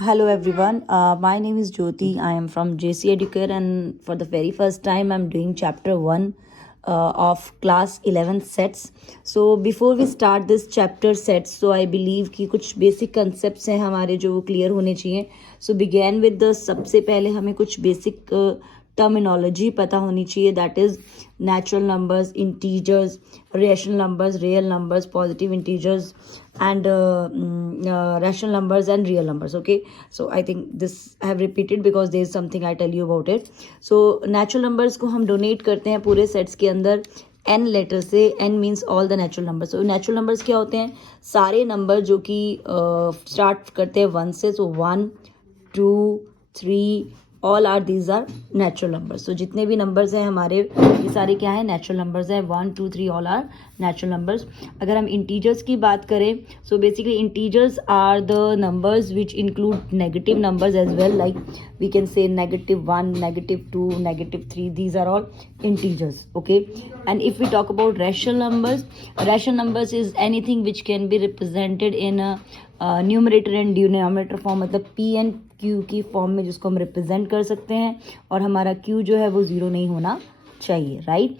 Hello everyone. My name is Jyoti. I am from JC Educare, and for the very first time, I'm doing chapter 1 of class 11 sets. So before we start this chapter sets, so I believe कि कुछ basic concepts हैं हमारे जो वो clear होने चाहिए. So begin with the सबसे पहले हमें कुछ basic टर्मिनोलॉजी पता होनी चाहिए. That is natural numbers, integers, rational numbers, real numbers, positive integers and rational numbers and real numbers. Okay, so I think this I have repeated because there is something I tell you about it. So natural numbers को हम donate करते हैं पूरे sets के अंदर n letter से. n means all the natural numbers. so natural numbers क्या होते हैं? सारे नंबर जो कि स्टार्ट करते हैं 1 से. so 1 2 3 all are these are natural numbers. So जितने भी नंबर्स हैं हमारे, ये सारे क्या है? नेचुरल नंबर्स है. 1 2 3 ऑल आर नेचुरल नंबर्स. अगर हम इंटीजर्स की बात करें, so basically integers are the numbers which include negative numbers as well. Like we can say -1, -2, -3. These are all integers. Okay, and if we talk about rational numbers is anything which can be represented in a numerator and denominator form. मतलब P and Q की form में जिसको हम represent कर सकते हैं, और हमारा क्यू जो है वो जीरो नहीं होना चाहिए. राइट.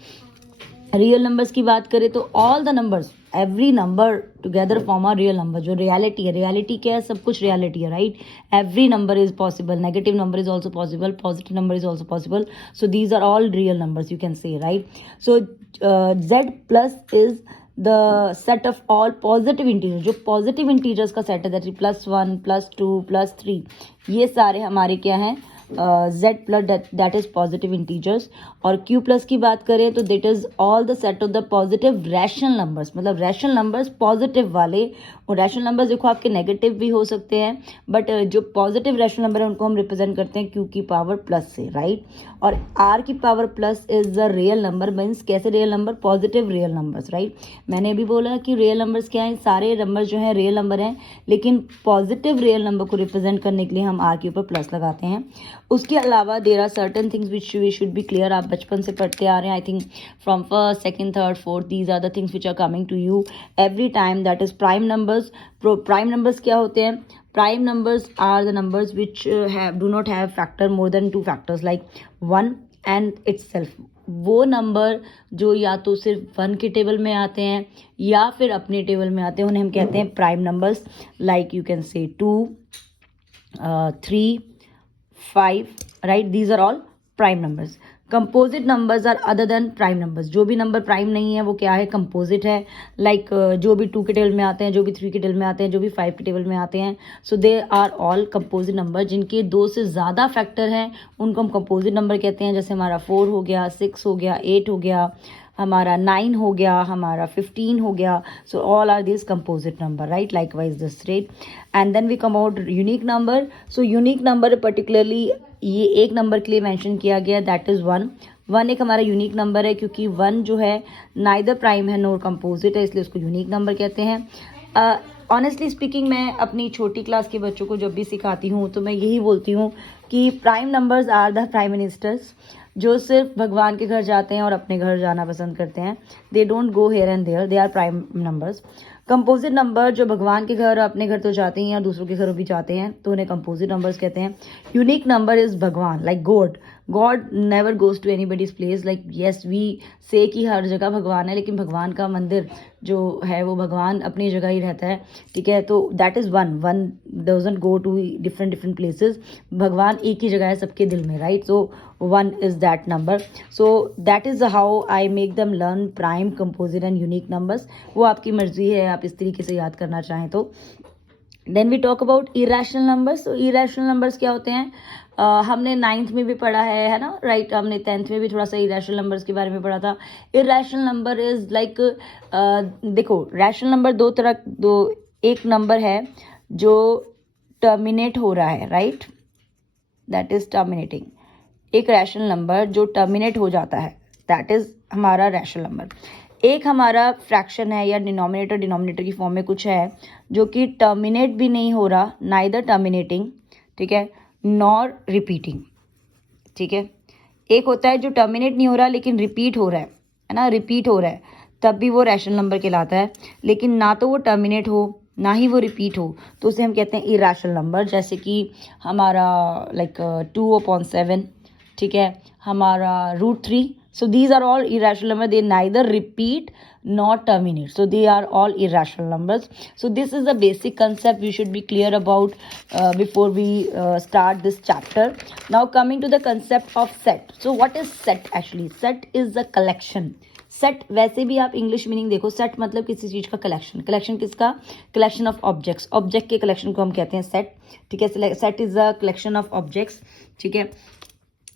रियल नंबर्स की बात करें तो all the numbers, every number together form are real number. जो रियलिटी है, रियलिटी क्या है? सब कुछ रियलिटी है. Right. Every number is possible. Negative number is also possible. Positive number is also possible. So these are all real numbers, you can say. Right. So Z plus is the set of all positive integers. जो positive integers का set है, that is +1 +2 +3, ये सारे हमारे क्या हैं? Z plus, that is positive integers. और Q plus की बात करें तो that is all the set of the positive rational numbers. मतलब रैशनल नंबर्स पॉजिटिव वाले. और रैशनल नंबर्स देखो आपके नेगेटिव भी हो सकते हैं, बट जो पॉजिटिव रैशनल नंबर है उनको हम रिप्रेजेंट करते हैं क्यू की पावर प्लस से. राइट. और आर की power plus is the real number. Means कैसे real number? Positive real numbers. Right. मैंने अभी बोला कि रियल नंबर्स क्या है? सारे नंबर जो है रियल नंबर हैं, लेकिन पॉजिटिव रियल नंबर को रिप्रेजेंट करने के लिए हम आर के ऊपर प्लस लगाते हैं. उसके अलावा there are certain things which we should be clear. आप बचपन से पढ़ते आ रहे हैं, I think from first second third fourth. These are the things which are coming to you every time. That is prime numbers. Prime numbers क्या होते हैं? Prime numbers are the numbers which do not have factor more than 2 factors, like 1 and itself. वो नंबर जो या तो सिर्फ 1 के टेबल में आते हैं या फिर अपने टेबल में आते हैं, उन्हें हम कहते हैं prime numbers. Like you can say 2 3 5. Right. These are all prime numbers. Composite numbers are other than prime numbers. जो भी नंबर प्राइम नहीं है वो क्या है? कंपोजिट है. लाइक जो भी 2 के टेबल में आते हैं, जो भी 3 के टेबल में आते हैं, जो भी 5 के टेबल में आते हैं. So they are all composite number. जिनके 2 से ज़्यादा फैक्टर हैं उनको हम कंपोजिट नंबर कहते हैं. जैसे हमारा 4 हो गया, 6 हो गया, 8 हो गया, हमारा 9 हो गया, हमारा 15 हो गया. So all are this composite number. Right. Likewise this. Rate. And then we come out unique number. So unique number particularly ये एक नंबर के लिए मेंशन किया गया, दैट इज़ 1 एक हमारा यूनिक नंबर है, क्योंकि 1 जो है नाइदर प्राइम है नोर कंपोजिट है, इसलिए उसको यूनिक नंबर कहते हैं. ऑनेस्टली स्पीकिंग, मैं अपनी छोटी क्लास के बच्चों को जब भी सिखाती हूँ तो मैं यही बोलती हूँ कि prime numbers are the prime ministers, जो सिर्फ भगवान के घर जाते हैं और अपने घर जाना पसंद करते हैं. They don't go here and there. They are prime numbers. Composite number जो भगवान के घर, अपने घर तो जाते हैं और दूसरों के घरों भी जाते हैं, तो उन्हें कंपोजिट नंबर्स कहते हैं. यूनिक नंबर इज भगवान. Like God never goes to anybody's place. Like yes we say कि हर जगह भगवान है, लेकिन भगवान का मंदिर जो है वो भगवान अपनी जगह ही रहता है. ठीक है. तो that is one doesn't go to different places. भगवान एक ही जगह है सबके दिल में. Right. So 1 is that number. So that is how I make them learn prime, composite and unique numbers. वो आपकी मर्जी है, आप इस तरीके से याद करना चाहें तो. Then we talk about irrational numbers. तो इरेशनल नंबर्स क्या होते हैं? हमने 9th में भी पढ़ा है ना. राइट. हमने 10th में भी थोड़ा सा इरेशनल नंबर्स के बारे में पढ़ा था. इरेशनल नंबर इज लाइक, देखो रैशनल नंबर एक नंबर है जो टर्मिनेट हो रहा है. राइट. That is terminating. एक रैशनल नंबर जो टर्मिनेट हो जाता है, दैट इज हमारा रैशनल नंबर. एक हमारा फ्रैक्शन है या डिनोमिनेटर की फॉर्म में कुछ है जो कि टर्मिनेट भी नहीं हो रहा, नाइदर टर्मिनेटिंग, ठीक है, नॉर रिपीटिंग. ठीक है. एक होता है जो टर्मिनेट नहीं हो रहा लेकिन रिपीट हो रहा है ना, रिपीट हो रहा है, तब भी वो रैशनल नंबर कहलाता है. लेकिन ना तो वो टर्मिनेट हो ना ही वो रिपीट हो, तो उसे हम कहते हैं इरेशनल नंबर। जैसे कि हमारा लाइक 2/7, ठीक है, हमारा √3। So these are all irrational number, they neither repeat nor terminate, so they are all irrational numbers. So this is the basic concept we should be clear about before we start this chapter. Now coming to the concept of set. So what is set actually? Set is the collection. Set वैसे भी आप English meaning देखो, set मतलब किसी चीज का collection. Collection किसका? Collection of objects. Object के कलेक्शन को हम कहते हैं सेट, ठीक है। Set is a collection of objects, ठीक है।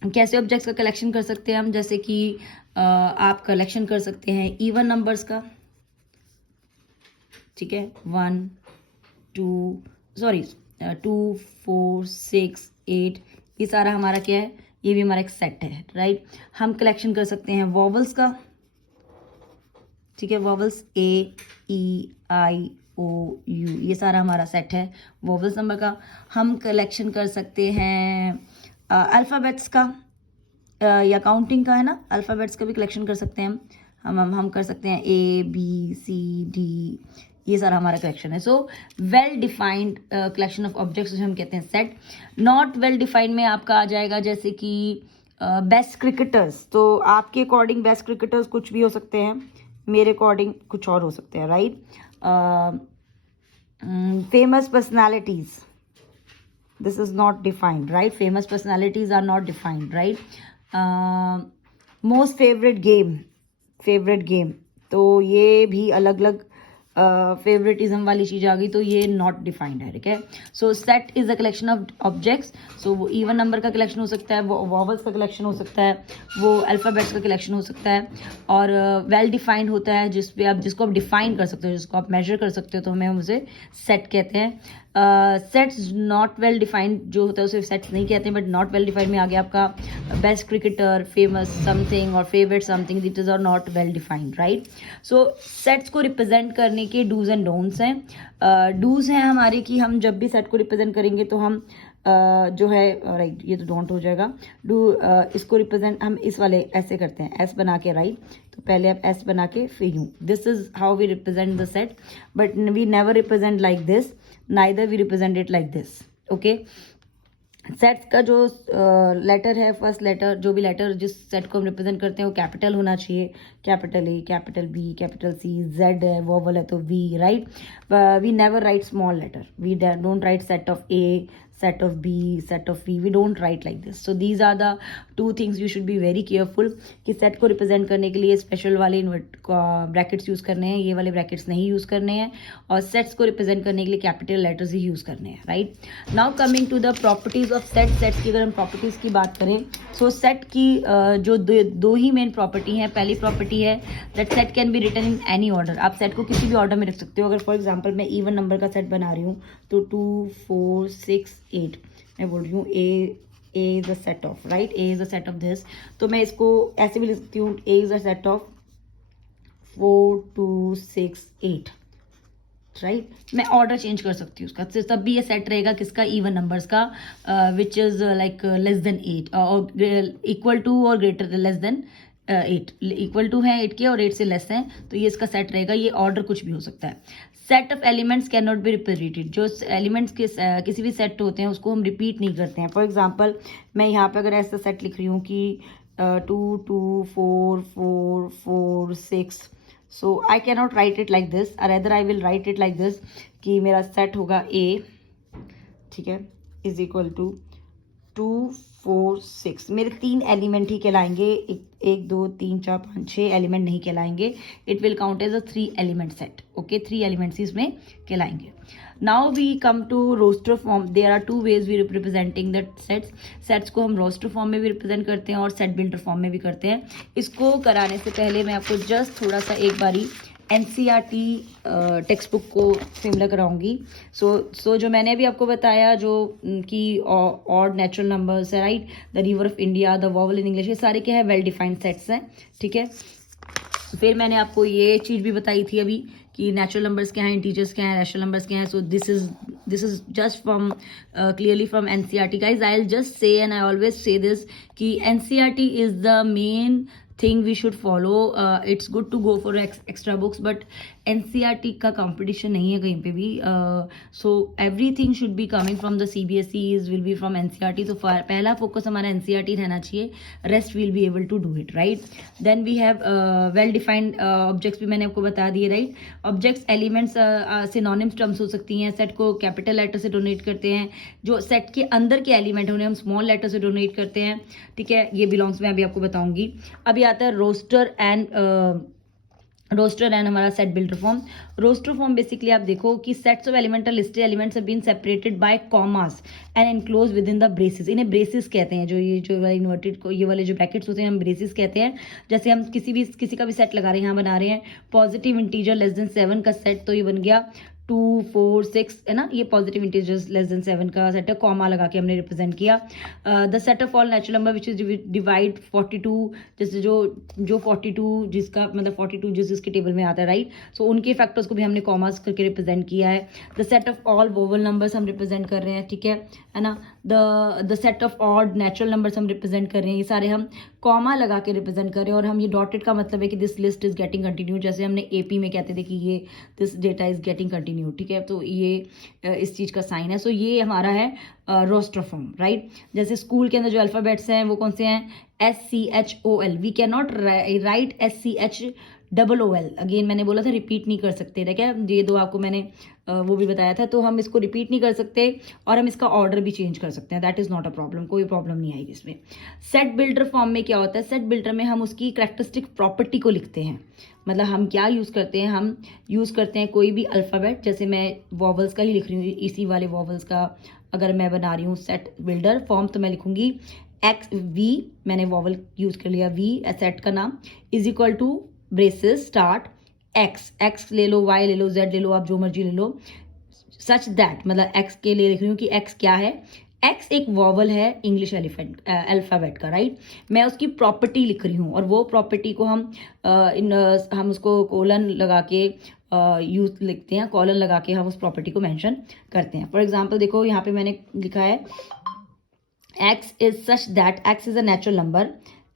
कैसे ऑब्जेक्ट्स का कलेक्शन कर सकते हैं हम? जैसे कि आप कलेक्शन कर सकते हैं इवन नंबर्स का, ठीक है, 2 4 6 8, ये सारा हमारा क्या है? ये भी हमारा एक सेट है, राइट। हम कलेक्शन कर सकते हैं वॉवल्स का, ठीक है, vowels A E I O U, ये सारा हमारा सेट है वॉवल्स नंबर का। हम कलेक्शन कर सकते हैं अल्फ़ाबेट्स का, या काउंटिंग का है ना, अल्फ़ाबेट्स का भी कलेक्शन कर सकते हैं हम कर सकते हैं ABCD, ये सारा हमारा कलेक्शन है। So well defined collection of objects हम कहते हैं सेट। नॉट वेल डिफाइंड में आपका आ जाएगा जैसे कि बेस्ट क्रिकेटर्स। तो आपके अकॉर्डिंग बेस्ट क्रिकेटर्स कुछ भी हो सकते हैं, मेरे अकॉर्डिंग कुछ और हो सकते हैं, right. Famous personalities, this is not defined, right? Famous personalities are not defined, right? Most favorite game, तो ये भी अलग अलग फेवरेटिज्म वाली चीज आ गई, तो ये नॉट डिफाइंड है, ठीक है। So set is a collection of objects. So वो इवन नंबर का कलेक्शन हो सकता है, वो वॉवल्स का कलेक्शन हो सकता है, वो अल्फ़ाबेट्स का कलेक्शन हो सकता है, और वेल डिफाइंड होता है जिसको आप डिफाइन कर सकते हो, जिसको आप मेजर कर सकते हो, तो हमें उसे सेट कहते हैं। सेट्स नॉट वेल डिफाइंड जो होता है उसे सेट्स नहीं कहते हैं, बट नॉट वेल डिफाइंड में आ गया आपका बेस्ट क्रिकेटर, फेमस समथिंग और favourite something, that is are not well defined, right. So sets को रिप्रेजेंट करने के डूज एंड डोंट्स हैं। डूज हैं हमारे कि हम जब भी सेट को रिप्रेजेंट करेंगे तो हम जो है, राइट, ये तो डोंट हो जाएगा। इसको रिप्रेजेंट हम इस वाले ऐसे करते हैं, एस बना के, राइट। तो पहले आप एस बना के फिर यूँ, this is how we represent the set, but we never represent like this, neither we represent it like this, okay. Sets का जो लेटर है, फर्स्ट लेटर, जो भी लेटर जिस सेट को हम रिप्रेजेंट करते हैं वो कैपिटल होना चाहिए, capital A, capital B, capital C, Z है, वोवल है तो V, right. We never write small letter, we don't write set of A, set of B, set of V, we don't write like this. So these are the two things you should be very careful कि set को represent करने के लिए special वाले brackets use करने हैं, ये वाले ब्रैकेट्स नहीं यूज़ करने हैं, और सेट्स को रिप्रेजेंट करने के लिए कैपिटल लेटर्स ही यूज़ करने हैं, right. Now coming to the properties of set. Sets की अगर हम प्रॉपर्टीज़ की बात करें, सो सेट की जो दो ही मेन प्रॉपर्टी हैं। पहली प्रॉपर्टी है that set can be written in any order. आप सेट को किसी भी ऑर्डर में रख सकते हो। अगर फॉर एग्जाम्पल मैं इवन नंबर का सेट बना रही हूँ, तो 2 4 6 8 मैं बोल रही हूँ A is a set of, right, A is a set of this. तो मैं इसको ऐसे भी लिख सकती हूँ, A is a set of 4 2 6 8, right. मैं ऑर्डर चेंज कर सकती हूँ उसका, तो तब भी ये सेट रहेगा किसका? इवन नंबर्स का, which is like less than 8 और इक्वल टू और greater less than 8, equal to है 8 के और 8 से लेस है, तो ये इसका सेट रहेगा। ये ऑर्डर कुछ भी हो सकता है। Set of elements can not be repeated. जो एलिमेंट्स के किसी भी सेट होते हैं उसको हम रिपीट नहीं करते हैं। फॉर एग्जांपल मैं यहाँ पे अगर ऐसा सेट लिख रही हूँ कि 2 2 4 4 4 6, सो I can not right it like this, other I will write it like this कि मेरा सेट होगा A, ठीक है, इज इक्वल टू 2 4 6। मेरे 3 एलिमेंट ही कहलाएंगे, 1 2 3 4 5 6 एलिमेंट नहीं कहलाएंगे। It will count as a 3 element set, okay, 3 elements इसमें कहलाएंगे। Now we come to roster form. There are 2 ways we representing that sets. Sets को हम रोस्टर फॉर्म में भी रिप्रेजेंट करते हैं और सेट बिल्डर फॉर्म में भी करते हैं। इसको कराने से पहले मैं आपको जस्ट थोड़ा सा एक बारी NCERT टेक्स्ट बुक को सिमिलर कराऊंगी। सो जो मैंने अभी आपको बताया, जो कि ऑड नेचुरल नंबर्स है, right, the river of India, the vowel in English, ये सारे क्या है? वेल डिफाइंड सेट्स हैं, ठीक है। फिर मैंने आपको ये चीज़ भी बताई थी अभी कि नेचुरल नंबर्स क्या हैं, इंटीजर्स क्या हैं, रैशनल नंबर्स क्या हैं। So this is just from clearly from NCERT guys. I will just say, and I always say this, कि NCERT is the main thing we should follow. It's good to go for extra books, but NCERT का competition नहीं है कहीं पे भी. So everything should be coming from the CBSEs, will be from NCERT. तो पहला focus हमारा NCERT रहना चाहिए, rest will be able to do it, right. Then we have well defined objects भी मैंने आपको बता दिए, right. Objects elements synonyms terms हो सकती हैं. सेट को कैपिटल लेटर से डोनेट करते हैं, जो सेट के अंदर के एलिमेंट उन्हें हम स्मॉल लेटर से डोनेट करते हैं, ठीक है. ये बिलोंग्स मैं अभी आपको बताऊंगी. अभी आता है रोस्टर एंड हमारा set builder form. Roster form basically आप देखो कि sets of element listed elements have been separated by commas and enclose within the braces. इन्हें ब्रेसेस कहते हैं. जो वाले इन्वर्टेड को ये वाले जो ब्रैकेट्स होते हैं हम ब्रेसेस कहते हैं. जैसे हम किसी का भी सेट लगा रहे हैं, यहाँ बना रहे हैं पॉजिटिव इंटीजर लेस देन 7 का सेट, तो ये बन गया 2 4 6 है ना. ये पॉजिटिव इंटीजर्स लेस देन 7 का सेट है, कॉमा लगा के हमने रिप्रेजेंट किया. The set of all natural number which is divide 42, जैसे जो 42 जिसका मतलब 42 जिसके टेबल में आता है, राइट. सो उनके फैक्टर्स को भी हमने कॉमास करके रिप्रेजेंट किया है. The set of all vowel numbers हम रिप्रेजेंट कर रहे हैं, ठीक है ना. The set of odd natural numbers हम रिप्रेजेंट कर रहे हैं. ये सारे हम कॉमा लगा के रिप्रेजेंट कर रहे हैं. और हम ये डॉटेड का मतलब है कि this list is getting continue, जैसे हमने एपी में कहते थे कि ये this data is getting continue, ठीक है. तो ये इस चीज का साइन है. सो ये हमारा है रोस्टर फॉर्म, राइट. जैसे स्कूल के अंदर जो अल्फाबेट्स हैं वो कौन से हैं? SCHOL. We can not write SCHOOL. Again मैंने बोला था रिपीट नहीं कर सकते, ठीक है. ये दो आपको मैंने वो भी बताया था. तो हम इसको रिपीट नहीं कर सकते और हम इसका ऑर्डर भी चेंज कर सकते हैं. That is not a problem, कोई प्रॉब्लम नहीं आएगी इसमें. सेट बिल्डर फॉर्म में क्या होता है? सेट बिल्डर में हम उसकी कैरेक्टरिस्टिक प्रॉपर्टी को लिखते हैं. मतलब हम क्या यूज करते हैं? हम यूज करते हैं कोई भी अल्फाबेट. जैसे मैं वॉवल्स का ही लिख रही हूँ, इसी वाले वॉवल्स का अगर मैं बना रही हूँ सेट बिल्डर फॉर्म, तो मैं लिखूंगी XV. मैंने वॉवल यूज कर लिया V, सेट का नाम, is equal to braces start X ले लो, Y ले लो, Z ले लो, आप जो मर्जी ले लो. सच दैट मतलब X के लिए लिख रही हूँ कि X क्या है? X एक वॉवल है इंग्लिश अल्फाबेट का, राइट. मैं उसकी प्रॉपर्टी लिख रही हूँ और वो प्रॉपर्टी को हम उसको कोलन लगा के यूज लिखते हैं. कॉलन लगा के हम उस प्रॉपर्टी को मेंशन करते हैं. फॉर एग्जांपल देखो यहाँ पे मैंने लिखा है X is such that X is a natural number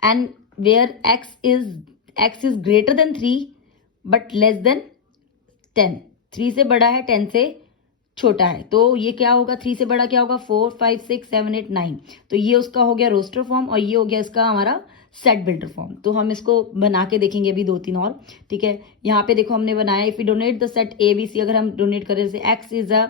and where X is greater than 3 but less than 10. 3 से बड़ा है, 10 से छोटा है. तो ये क्या होगा? 3 से बड़ा क्या होगा? 4 5 6 7 8 9. तो ये उसका हो गया रोस्टर फॉर्म और ये हो गया इसका हमारा सेट बिल्डर फॉर्म. तो हम इसको बना के देखेंगे अभी 2-3 और, ठीक है. यहाँ पे देखो हमने बनाया if you donate the set ABC. अगर हम डोनेट करें जैसे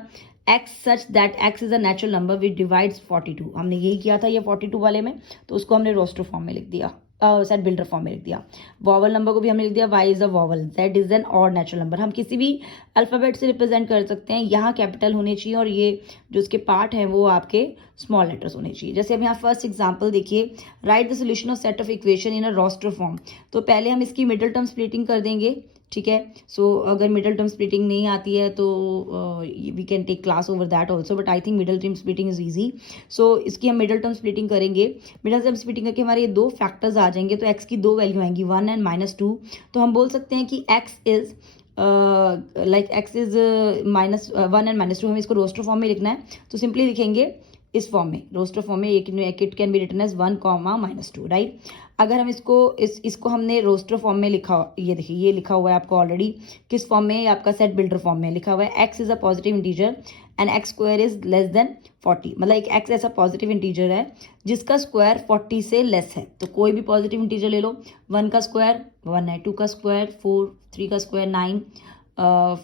X such that X is a natural number which divides 42. हमने यही किया था ये 42 वाले में, तो उसको हमने रोस्टर फॉर्म में लिख दिया, सेट बिल्डर फॉर्म में लिख दिया. वॉवल नंबर को भी हमने लिख दिया Y is a vowel, Z is an odd natural number. हम किसी भी अल्फाबेट से रिप्रेजेंट कर सकते हैं. यहाँ कैपिटल होने चाहिए और ये जो उसके पार्ट हैं वो आपके स्मॉल लेटर्स होने चाहिए. जैसे अब यहाँ फर्स्ट एग्जाम्पल देखिए, write the solution of set of equation in a roster form. तो पहले हम इसकी मिडिल टर्म स्प्लिटिंग कर देंगे, ठीक है. सो अगर मिडल टर्म स्प्लिटिंग नहीं आती है तो we can take class over that also, but I think middle term splitting is easy. So इसकी हम मिडल टर्म स्प्लिटिंग करेंगे. मिडल टर्म स्प्लिटिंग करके हमारे ये 2 फैक्टर्स आ जाएंगे. तो x की 2 वैल्यू आएंगी 1 एंड -2. तो हम बोल सकते हैं कि x is x is -1 and -2. हमें इसको रोस्टर फॉर्म में लिखना है तो सिंपली लिखेंगे इस फॉर्म में, रोस्टर फॉर्म में. It can be written as 1, -2, right. अगर हम इसको हमने रोस्टर फॉर्म में लिखा, ये देखिए ये लिखा हुआ है आपको ऑलरेडी किस फॉर्म में? आपका सेट बिल्डर फॉर्म में लिखा हुआ है x is a positive integer and x square is less than 40. मतलब एक x ऐसा पॉजिटिव इंटीजर है जिसका स्क्वायर 40 से लेस है. तो कोई भी पॉजिटिव इंटीजर ले लो. 1 का स्क्वायर 1 है, 2 का स्क्वायर 4, 3 का स्क्वायर 9,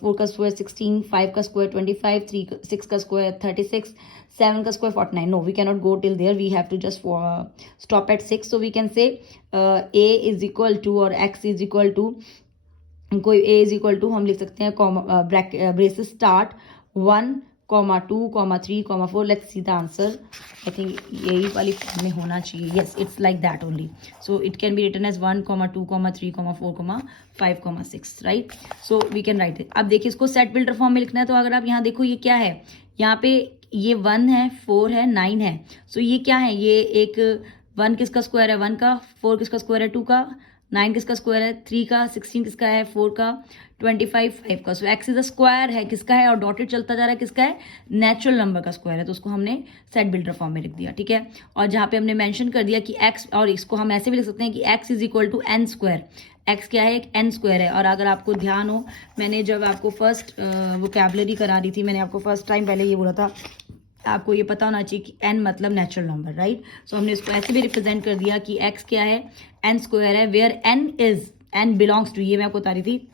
4 का स्क्वायर 16, 5 का स्क्वायर 25, 6 का स्क्वायर 36, 7 का square 49. No, we cannot go till there. We have to just stop at 6. So we can say A is equal to और X is equal to, कोई A is equal to हम लिख सकते हैं braces start 1, 2, 3, 4. Let's see the answer. I think यही वाली form में होना चाहिए. Yes, it's like that only. So it can be written as 1, 2, 3, 4, 5, 6, right? So we can write it. अब देखिए इसको सेट बिल्डर फॉर्म में लिखना है. तो अगर आप यहाँ देखो ये क्या है, यहाँ पे ये 1 है, 4 है, 9 है. सो ये क्या है? ये एक 1 किसका स्क्वायर है? 1 का. 4 किसका स्क्वायर है? 2 का. 9 किसका स्क्वायर है, 3 का, 16 किसका है, 4 का, 25 5 का। सो एक्स इज द स्क्वायर है किसका है, और डॉटेड चलता जा रहा है किसका है, नेचुरल नंबर का स्क्वायर है, तो उसको हमने सेट बिल्डर फॉर्म में लिख दिया, ठीक है। और जहाँ पे हमने मेंशन कर दिया कि एक्स, और इसको हम ऐसे भी लिख सकते हैं कि X is equal to N square. X क्या है, एक एन स्क्वायर है। और अगर आपको ध्यान हो, मैंने जब आपको फर्स्ट वोकैबुलरी करा रही थी, मैंने आपको फर्स्ट टाइम पहले ये बोला था, आपको ये पता होना चाहिए कि n मतलब नेचुरल नंबर, राइट। सो हमने इसको ऐसे भी रिप्रेजेंट कर दिया कि x क्या है, n स्क्वायर है, वेयर n बिलोंग्स टू, ये मैं आपको बता रही थी,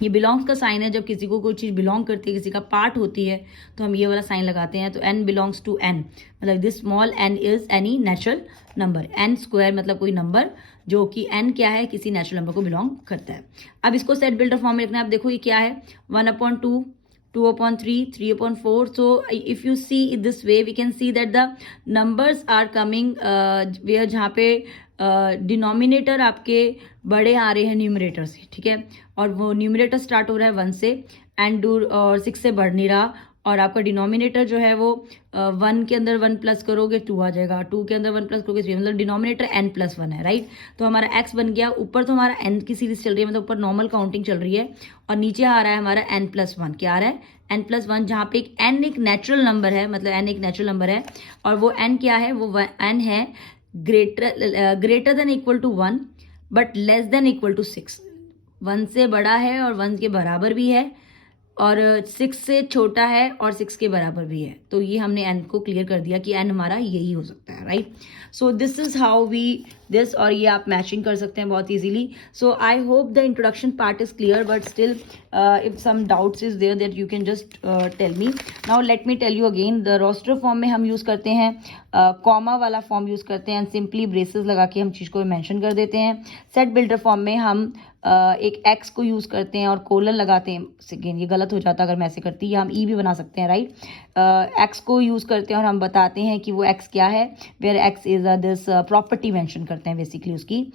ये बिलोंग्स का साइन है। जब किसी को कोई चीज़ बिलोंग करती है, किसी का पार्ट होती है, तो हम ये वाला साइन लगाते हैं। तो n बिलोंग्स टू n, मतलब this small n is any natural number. n square मतलब कोई नंबर जो कि n क्या है, किसी नेचुरल नंबर को बिलोंग करता है। अब इसको सेट बिल्डर फॉर्म में लिखना है। आप देखो ये क्या है, 1/2, 2/3, 3/4. So if you see it this way, we can see that the numbers are coming where जहाँ पे डिनोमिनेटर आपके बड़े आ रहे हैं न्यूमरेटर से, ठीक है। और वो न्यूमरेटर स्टार्ट हो रहा है 1 से, एंड और 6 से बढ़ नहीं रहा। और आपका डिनोमिनेटर जो है वो 1 के अंदर 1 प्लस करोगे 2 आ जाएगा, 2 के अंदर 1 प्लस करोगे 3, मतलब डिनोमिनेटर n+1 है, राइट। तो हमारा x बन गया, ऊपर तो हमारा n की सीरीज चल रही है, मतलब ऊपर नॉर्मल काउंटिंग चल रही है, और नीचे आ रहा है हमारा n+1। क्या आ रहा है, n+1, जहाँ पे एक n एक नेचुरल नंबर है, मतलब n एक नेचुरल नंबर है, और वो n क्या है, वो n है greater than equal to 1 but less than equal to 6। 1 से बड़ा है और 1 के बराबर भी है, और 6 से छोटा है और 6 के बराबर भी है। तो ये हमने n को क्लियर कर दिया कि n हमारा यही हो सकता है, right. So this is how we this, और ये आप मैचिंग कर सकते हैं बहुत easily. So I hope the introduction part is clear, but still if some doubts is there that you can just tell me. Now let me tell you again, the roster form में हम use करते हैं comma वाला form use करते हैं, simply braces लगा के हम चीज़ को मेंशन कर देते हैं। सेट बिल्डर फॉर्म में हम एक एक्स को यूज़ करते हैं और कोलन लगाते हैं। सेकेंड, ये गलत हो जाता अगर मैं ऐसे करती, या हम ई भी बना सकते हैं, राइट। एक्स को यूज़ करते हैं और हम बताते हैं कि वो एक्स क्या है, where X is this property mention करते हैं बेसिकली उसकी,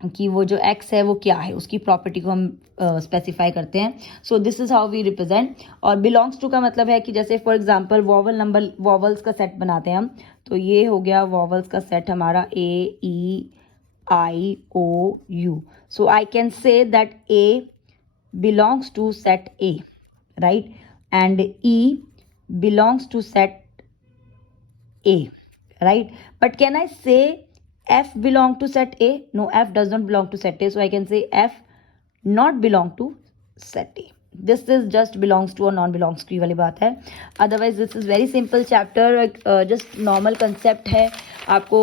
कि वो जो x है वो क्या है, उसकी प्रॉपर्टी को हम स्पेसिफाई करते हैं। So this is how we represent. और बिलोंग्स टू का मतलब है कि जैसे फॉर एग्जांपल वॉवल्स का सेट बनाते हैं हम, तो ये हो गया वॉवल्स का सेट हमारा A, E, I, O, U. So I can say that A belongs to set A, right? And E belongs to set A, right? But can I say F belong to set A? No, F does not belong to set A. So I can say F not belong to set A. This is just belongs to or non belongs to वाली बात है। Otherwise this is very simple chapter, just normal concept है। आपको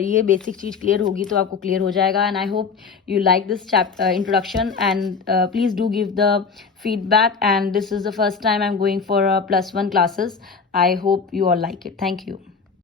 ये basic चीज़ clear होगी तो आपको clear हो जाएगा। And I hope you like this chapter introduction, and please do give the feedback, and this is the first time I'm going for +1 classes. I hope you all like it. Thank you.